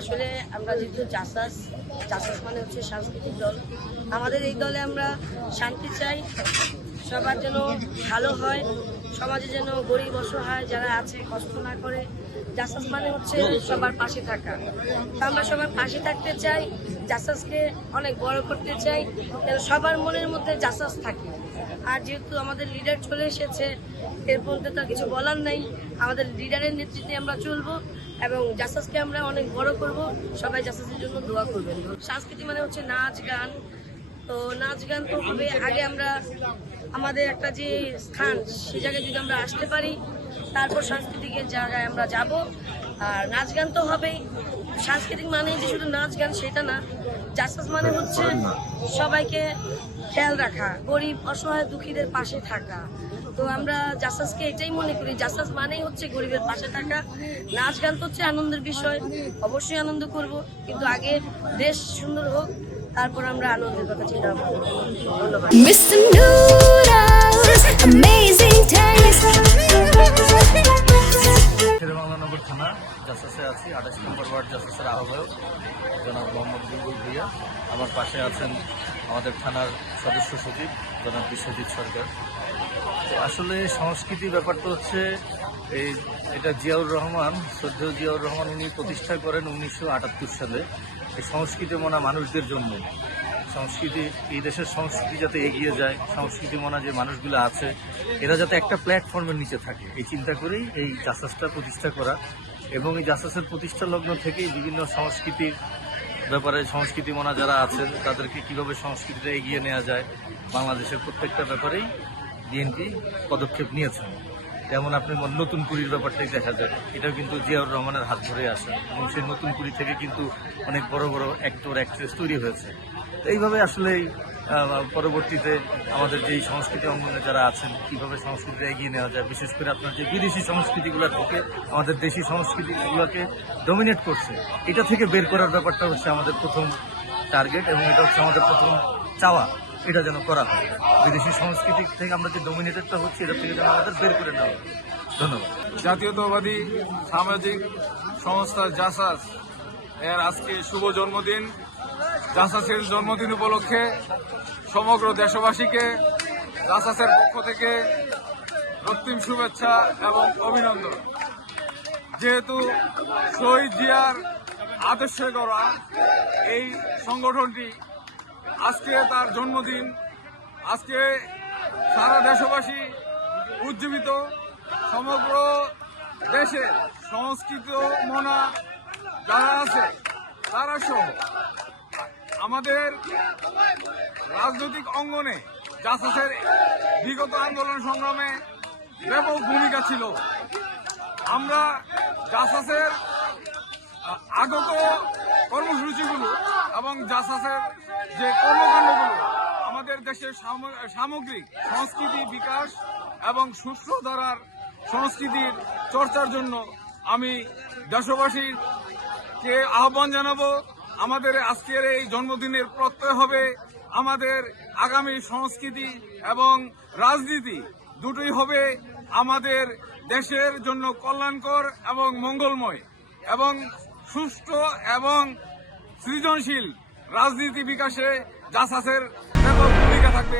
আসলে আমরা যেহেতু জাসাস মানে হচ্ছে সাংস্কৃতিক দল, আমাদের এই দলে আমরা শান্তি চাই, সবার যেন ভালো হয়, সমাজে যেন গরিব অসহায় যারা আছে কষ্ট না করে। জাসাস মানে হচ্ছে সবার পাশে থাকা, তো আমরা সবার পাশে থাকতে চাই, জাসাসকে অনেক বড় করতে চাই, যেন সবার মনের মধ্যে জাসাস থাকে। আর যেহেতু আমাদের লিডার চলে এসেছে, এর মধ্যে তো কিছু বলার নাই, আমাদের লিডারের নেতৃত্বে আমরা চলবো এবং জাসাসকে আমরা অনেক বড় করব। সবাই জাসাসের জন্য দোয়া করবেন। সংস্কৃতি মানে হচ্ছে নাচ গান, তো নাচ গান তো হবে আগে, আমরা আমাদের একটা যে স্থান সে জায়গায় যদি আমরা আসতে পারি, তারপর সাংস্কৃতিক জায়গায় আমরা যাব। আর নাচ গান তো হবেই। সাংস্কৃতিক মানে যে শুধু নাচ গান সেটা না, জাসাস মানে হচ্ছে সবাইকে খেয়াল রাখা, গরিব অসহায় দুঃখীদের পাশে থাকা। তো আমরা জাসাসকে এটাই মনে করি, জাসাস মানেই হচ্ছে গরিবের পাশে থাকা। নাচ গান তো হচ্ছে আনন্দের বিষয়, অবশ্যই আনন্দ করব, কিন্তু আগে দেশ সুন্দর হোক, তারপর আমরা আনন্দের কথা চিন্তা করব। ধন্যবাদ। শেরেবাংলানগর থানা জাসাসে আছি, 28 নম্বর ওয়ার্ড জাসাসের আহ্বায়ক জনাব মোহাম্মদ বুলবুল ভূঁইয়া। আমার পাশে আছেন আমাদের থানার সদস্য সচিব জনাব বিশ্বজিৎ সরকার। তো আসলে সংস্কৃতি ব্যাপারটা হচ্ছে এটা জিয়াউর রহমান, শ্রদ্ধেয় জিয়াউর রহমান উনি প্রতিষ্ঠা করেন 1978 সালে। এই সংস্কৃতি মনা মানুষদের জন্য, সংস্কৃতি এই দেশের সংস্কৃতি যাতে এগিয়ে যায়, সংস্কৃতি মনা যে মানুষগুলো আছে এরা যাতে একটা প্ল্যাটফর্মের নিচে থাকে, এই চিন্তা করেই এই জাসাসটা প্রতিষ্ঠা করা। এবং এই জাসাসের প্রতিষ্ঠা লগ্ন থেকেই বিভিন্ন সংস্কৃতির ব্যাপারে সংস্কৃতি মনা যারা আছেন তাদেরকে কীভাবে সংস্কৃতিটা এগিয়ে নেওয়া যায়, বাংলাদেশের প্রত্যেকটা ব্যাপারেই বিএনপি পদক্ষেপ নিয়েছেন। যেমন আপনি নতুন কুড়ির ব্যাপারটাই দেখা যায়, এটাও কিন্তু জিয়াউর রহমানের হাত ধরে আসে এবং সেই নতুন কুড়ি থেকে কিন্তু অনেক বড় বড় অ্যাক্টর অ্যাক্ট্রেস তৈরি হয়েছে। এইভাবে আসলে পরবর্তীতে আমাদের যেই সংস্কৃতি অঙ্গনে যারা আছেন কীভাবে সংস্কৃতিটা এগিয়ে নেওয়া যায়, বিশেষ করে আপনার যে বিদেশি সংস্কৃতিগুলো থেকে আমাদের দেশি সংস্কৃতিগুলোকে ডমিনেট করছে, এটা থেকে বের করার ব্যাপারটা হচ্ছে আমাদের প্রথম টার্গেট এবং এটা হচ্ছে আমাদের প্রথম চাওয়া, এটা যেন করা হয়। বিদেশি সংস্কৃতি থেকে আমরা যে ডমিনেটেডটা হচ্ছে এটা থেকে যেন আমাদের বের করে নেওয়া হয়। ধন্যবাদ। জাতীয়তাবাদী সামাজিক সংস্থা জাসাস এর আজকে শুভ জন্মদিন। জাসাসের জন্মদিন উপলক্ষে সমগ্র দেশবাসীকে জাসাসের পক্ষ থেকে রক্তিম শুভেচ্ছা এবং অভিনন্দন। যেহেতু শহীদ জিয়ার আদর্শে গড়া এই সংগঠনটি আজকে তার জন্মদিন, আজকে সারা দেশবাসী উজ্জীবিত, সমগ্র দেশে সংস্কৃত মনা যারা আছে তারা সহ আমাদের রাজনৈতিক অঙ্গনে জাসাসের বিগত আন্দোলন সংগ্রামে ব্যাপক ভূমিকা ছিল। আমরা জাসাসের আগত কর্মসূচিগুলো এবং জাসাসের যে কর্মকাণ্ডগুলো আমাদের দেশের সামগ্রিক সংস্কৃতি বিকাশ এবং সুষ্ঠু ধারার সংস্কৃতির চর্চার জন্য আমি দেশবাসীকে আহ্বান জানাবো। আমাদের আজকের এই জন্মদিনের প্রত্যয় হবে আমাদের আগামী সংস্কৃতি এবং রাজনীতি দুটোই হবে আমাদের দেশের জন্য কল্যাণকর এবং মঙ্গলময় এবং সুষ্ঠু এবং সৃজনশীল রাজনীতি বিকাশে জাসাসের ব্যাপক ভূমিকা থাকবে।